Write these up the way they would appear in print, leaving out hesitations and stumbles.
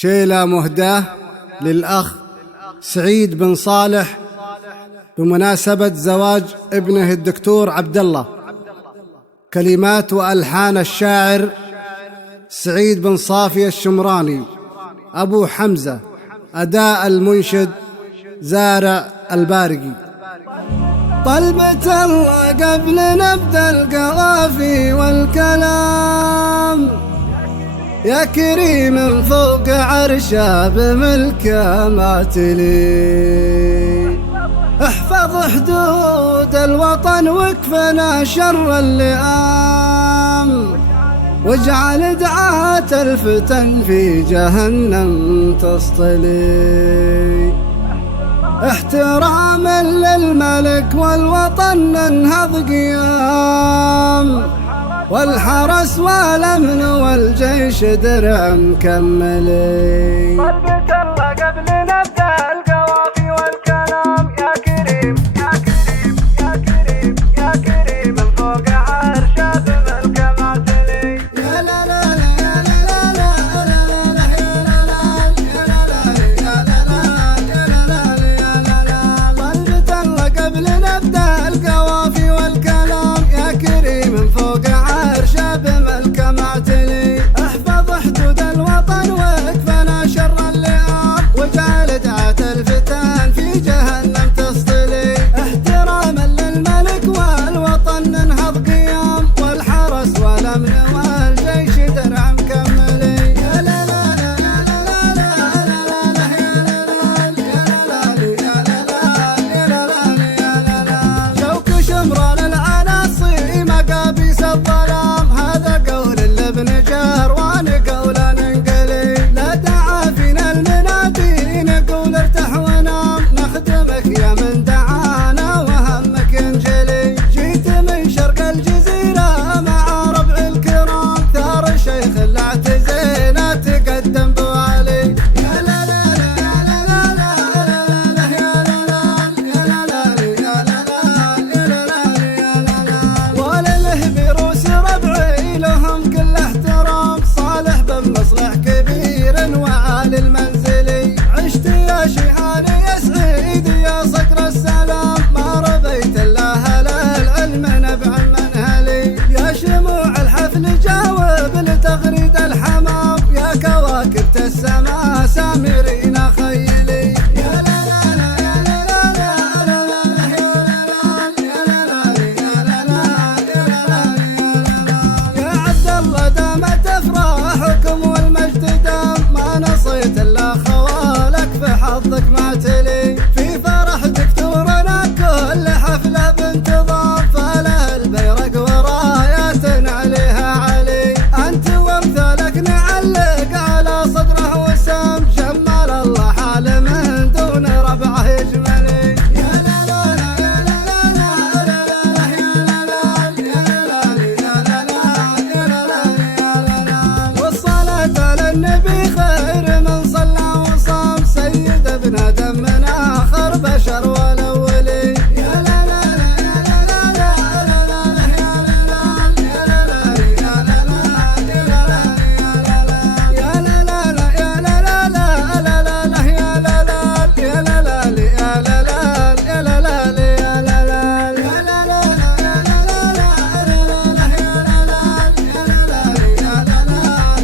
شيلة مهداة للأخ سعيد بن صالح بمناسبة زواج ابنه الدكتور عبد الله. كلمات وألحان الشاعر سعيد بن صافي الشمراني. أبو حمزة. أداء المنشد زارع البارقي. طلبة الله قبل نبدأ القوافي والكلام، يا كريم فوق عرشه بملكه ما تلي، احفظ حدود الوطن واكفنا شر اللئام، واجعل دعاة الفتن في جهنم تصطلي. احتراما للملك والوطن ننهض قيام، والحرس والأمن والجيش درع مكملي. طلبة الله قبل نبدأ القوافي والكلام، يا كريم يا كريم يا كريم يا كريم من فوق عرشه بملكه معتلي. يا لا لا لا يا لا لا لا لا لا يا لا لا يا لا لا يا لا لا يا لا لا يا لا لا. طلبة الله قبل نبدأ القوافي والكلام، يا كريم من فوق عرشه بملكه معتلي، احفظ حدود الوطن واكفنا شر اللئام، واجعل دعاة الفتن في جهنم تصطلي. احتراما للملك والوطن ننهض قيام، والحرس والامن والجيش درع مكملي. يا لا لا لا يا لا لا لا لا يا لا لا يا لا لا يا لا لا يا لا لا. شوك شمران العناصي مقابيس الظلام، هذا قول لابن جروان قول ننقلي. لا دعا فينا المنادي نقول ارتاح ونام، نخدمك يا من دعانا وهمك ينجلي. جيت من شرق الجزيرة مع ربع الكرام، ثار الشيخ الاعتزينا تقدم بوالي. يا لا لا لا يا لا لا لا لا يا لا لا يا لا لا يا لا لا يا لا لا يا لا لا. ولله بروس ربعي لهم كل احترام، صالح بن مصلح كبير وعالي المنزلي. عشت يا شيعاني يا سعيد يا صقر السلام، ما ربيت الا اهل العلم نبع المنهلي. يا شموع الحفل جاوب لتغريد الحمام، يا كواكب السما سامرين خيلي. يا لا لا لا يا لا لا لا لا لا يا لا لا يا لا لا يا لا لا يا لا لا. يا عبد الله دامت افراحكم والمجد دام، ما نصيت الا خوالك في حظك معتلي. في فرح دكتورنا كل حفله بانتظام، فله البيرق ورايات عليها علي. انت وامثالك نعلق على صدره وسام، جمال الله حال من دون ربعه يجملي. يا لا لا لا يا لا لا لا لا لا يا لا لا يا لا لا يا لا لا يا لا لا يا لا لا. والصلاة على النبي خير من صلى وصام، سيد ابن ادم من اخر بشر والاولي. يا لا لا لا يا لا لا لا لا لا يا لا لا يا لا لا يا لا لا يا لا لا يا لا لا يا لا لا لا لا لا لا يا لا لا يا لا لا يا لا لا يا لا لا يا لا لا يا لا لا يا لا لا يا لا لا يا لا لا يا لا لا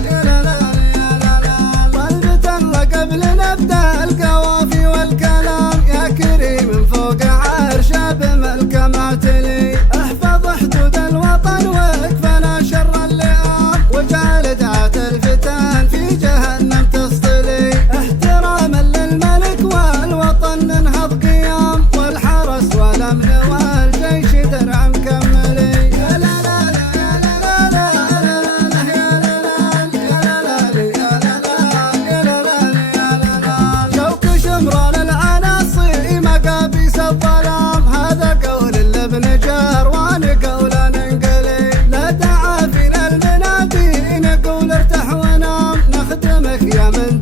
يا لا لا يا لا لا. طلبة الله قبل نبدأ القوافي والكلام، يا كريم من فوق عرشه بملكه معتلي، احفظ حدود الوطن واكفنا شر اللئام، واجعل دعاة الفتن في جهنم تصطلي. احتراما للملك والوطن ننهض قيام، والحرس والامن والجيش درع مكملي. يا لا لا لا يا لا لا لا لا لا يا لا لا يا لا لا يا لا لا يا لا لا يا لا لا. شوك شمران العناصي مقابيس الظلام، هذا قول لابن جروان قول ننقلي. لا دعا فينا المنادي نقول ارتاح ونام، نخدمك يا من